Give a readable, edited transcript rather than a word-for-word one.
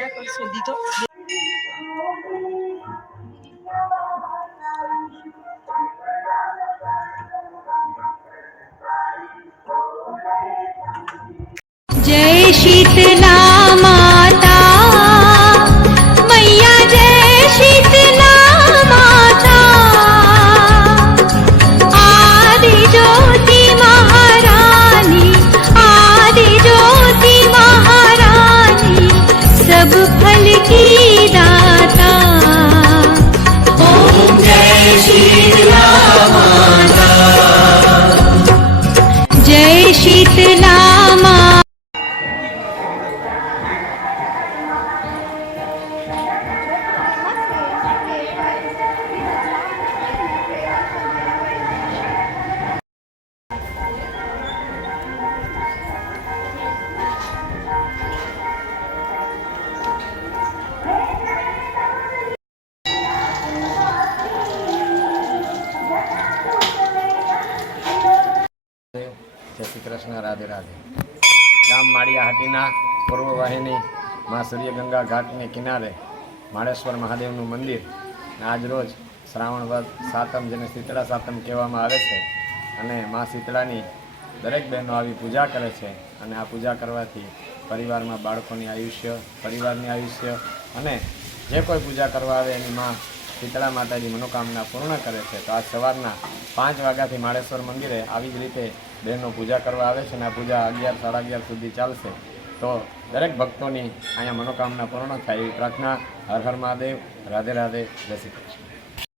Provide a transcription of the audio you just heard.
Share કરશો દીધો जय शीतला माता मैया, जय शीतला माता, आदि ज्योति महारानी, आदि ज्योति महारानी, सब फल की दाता। ओम जय शीतला माता, जय शीतला माता। जय श्री कृष्ण, राधे राधे। गाम माड़ियाहाटीना पूर्व वाहिनी माँ सूर्यगंगा घाटने किनारे माळेश्वर महादेवનું મંદિર આજ રોજ શ્રાવણ વદ સાતમ, જેને શીતળા સાતમ કહેવામાં આવે છે, અને મા શીતળાની દરેક બહેનો આવી પૂજા કરે છે. અને આ પૂજા કરવાથી પરિવારમાં બાળકોની આયુષ્ય, પરિવારની આયુષ્ય, અને જે કોઈ પૂજા કરવા આવે એની મા શીતળા માતાજી મનોકામના પૂર્ણ કરે છે. તો આજ સવારના 5 વાગ્યાથી માળેશ્વર મંદિરે આવી જ રીતે બહેનો પૂજા કરવા આવે છે, અને આ પૂજા 11, 11:30 સુધી ચાલશે. તો દરેક ભક્તોની અહીંયા મનોકામના પૂર્ણ થાય એવી પ્રાર્થના. હર હર મહાદેવ, રાધે રાધે, જય શ્રી કૃષ્ણ.